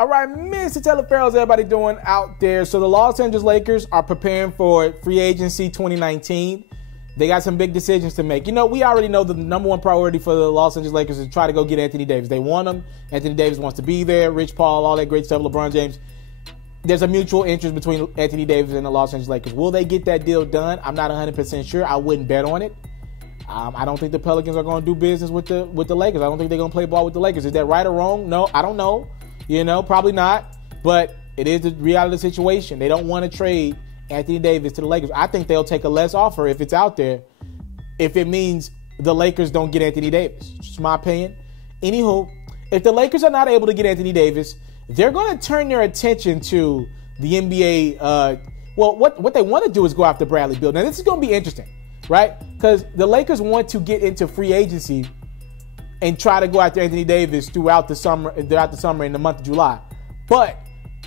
All right, Mr. Taliaferro, how's everybody doing out there? So the Los Angeles Lakers are preparing for free agency 2019. They got some big decisions to make. You know, we already know the number one priority for the Los Angeles Lakers is to try to go get Anthony Davis. They want him. Anthony Davis wants to be there. Rich Paul, all that great stuff. LeBron James. There's a mutual interest between Anthony Davis and the Los Angeles Lakers. Will they get that deal done? I'm not 100% sure. I wouldn't bet on it. I don't think the Pelicans are going to do business with the Lakers. I don't think they're going to play ball with the Lakers. Is that right or wrong? No, I don't know. You know, probably not. But it is the reality of the situation. They don't want to trade Anthony Davis to the Lakers. I think they'll take a less offer if it's out there, if it means the Lakers don't get Anthony Davis. Just my opinion. Anywho, if the Lakers are not able to get Anthony Davis, they're going to turn their attention to the NBA. What they want to do is go after Bradley Beal. Now, this is going to be interesting, right? Because the Lakers want to get into free agency and try to go after Anthony Davis throughout the summer in the month of July. But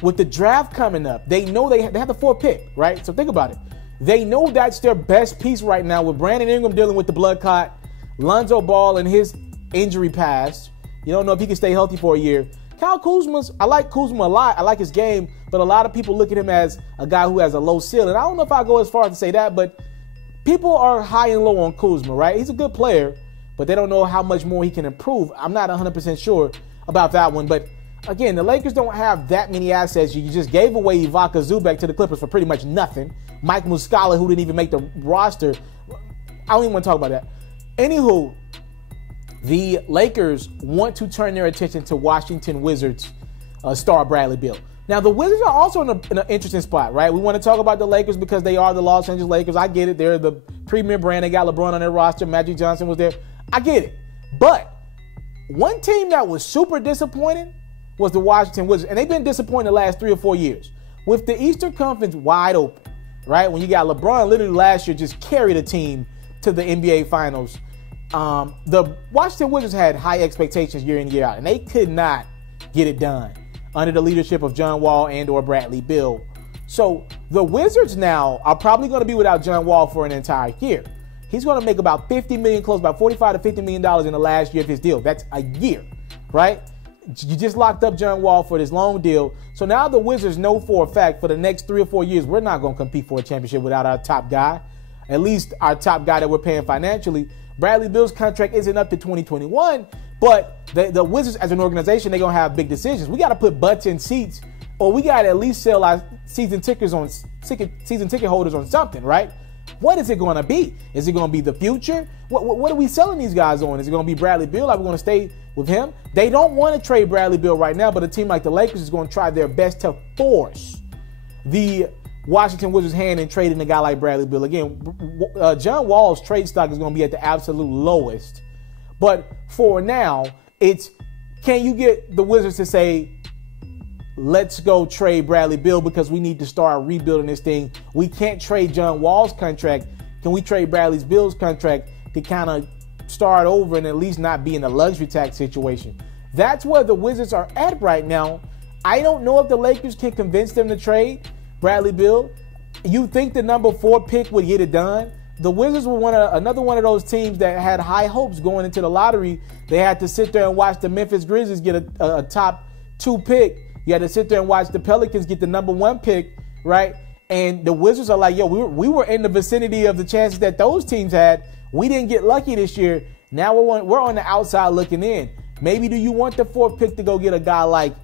with the draft coming up, they know they have the fourth pick, right? So think about it. They know that's their best piece right now with Brandon Ingram dealing with the blood clot, Lonzo Ball and his injury past. You don't know if he can stay healthy for a year. Kyle Kuzma, I like Kuzma a lot. I like his game, but a lot of people look at him as a guy who has a low ceiling. I don't know if I go as far as to say that, but people are high and low on Kuzma, right? He's a good player, but they don't know how much more he can improve. I'm not 100% sure about that one, but again, the Lakers don't have that many assets. You just gave away Ivica Zubac to the Clippers for pretty much nothing. Mike Muscala, who didn't even make the roster. I don't even want to talk about that. Anywho, the Lakers want to turn their attention to Washington Wizards star Bradley Beal. Now, the Wizards are also in an interesting spot, right? We want to talk about the Lakers because they are the Los Angeles Lakers. I get it. They're the premier brand. They got LeBron on their roster. Magic Johnson was there. I get it. But one team that was super disappointing was the Washington Wizards. And they've been disappointed the last 3 or 4 years. With the Eastern Conference wide open, right? When you got LeBron literally last year just carried a team to the NBA Finals. The Washington Wizards had high expectations year in, year out. And they could not get it done under the leadership of John Wall and or Bradley Beal. So the Wizards now are probably going to be without John Wall for an entire year. He's going to make about $50 million, close about $45 to $50 million in the last year of his deal. That's a year, right? You just locked up John Wall for this long deal. So now the Wizards know for a fact for the next 3 or 4 years, we're not going to compete for a championship without our top guy, at least our top guy that we're paying financially. Bradley Beal's contract isn't up to 2021, but the Wizards as an organization, they're going to have big decisions. We got to put butts in seats, or we got to at least sell our season ticket holders on something, right? What is it going to be? Is it going to be the future? What are we selling these guys on? Is it going to be Bradley Beal? Are we going to stay with him? They don't want to trade Bradley Beal right now, but a team like the Lakers is going to try their best to force the Washington Wizards' hand in trading a guy like Bradley Beal. Again, John Wall's trade stock is going to be at the absolute lowest. But for now, it's can you get the Wizards to say, let's go trade Bradley Beal because we need to start rebuilding this thing. We can't trade John Wall's contract. Can we trade Bradley Beal's contract to kind of start over and at least not be in a luxury tax situation? That's where the Wizards are at right now. I don't know if the Lakers can convince them to trade Bradley Beal. You think the number 4 pick would get it done? The Wizards were another one of those teams that had high hopes going into the lottery. They had to sit there and watch the Memphis Grizzlies get a top 2 pick. You had to sit there and watch the Pelicans get the number 1 pick, right? And the Wizards are like, yo, we were in the vicinity of the chances that those teams had. We didn't get lucky this year. Now we're on the outside looking in. Maybe do you want the 4th pick to go get a guy like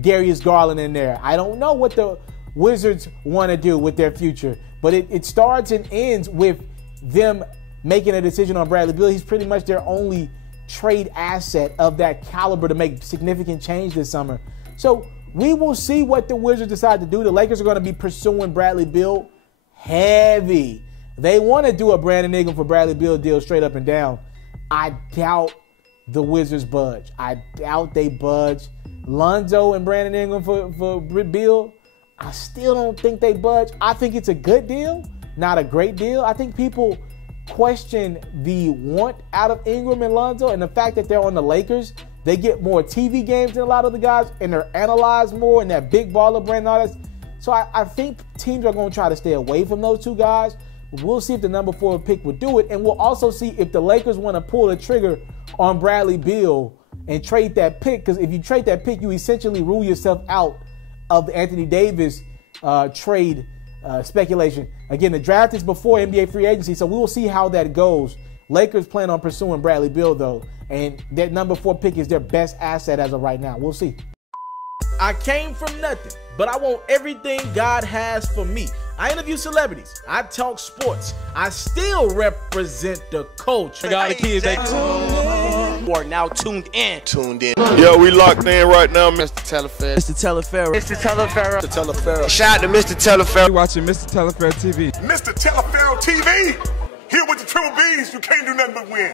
Darius Garland in there? I don't know what the Wizards want to do with their future. But it starts and ends with them making a decision on Bradley Beal. He's pretty much their only trade asset of that caliber to make significant change this summer. So we will see what the Wizards decide to do. The Lakers are going to be pursuing Bradley Beal heavy. They want to do a Brandon Ingram for Bradley Beal deal straight up and down. I doubt the Wizards budge. I doubt they budge. Lonzo and Brandon Ingram for Beal, I still don't think they budge. I think it's a good deal, not a great deal. I think people question the want out of Ingram and Lonzo and the fact that they're on the Lakers. They get more TV games than a lot of the guys, and they're analyzed more in that big baller brand and all that. So I think teams are going to try to stay away from those two guys. We'll see if the number 4 pick will do it, and we'll also see if the Lakers want to pull the trigger on Bradley Beal and trade that pick, because if you trade that pick, you essentially rule yourself out of the Anthony Davis trade speculation. Again, the draft is before NBA free agency, so we will see how that goes. Lakers plan on pursuing Bradley Beal, though, and that number 4 pick is their best asset as of right now. We'll see. I came from nothing, but I want everything God has for me. I interview celebrities. I talk sports. I still represent the culture. I got the kids. You are now tuned in. Yeah, we locked in right now, Mr. Mr.Taliaferro. Taliaferro. Shout out to Mr. Taliaferro. You watching Mr.Taliaferro TV. Mr. Taliaferro TV. Here with the triple B's, you can't do nothing but win.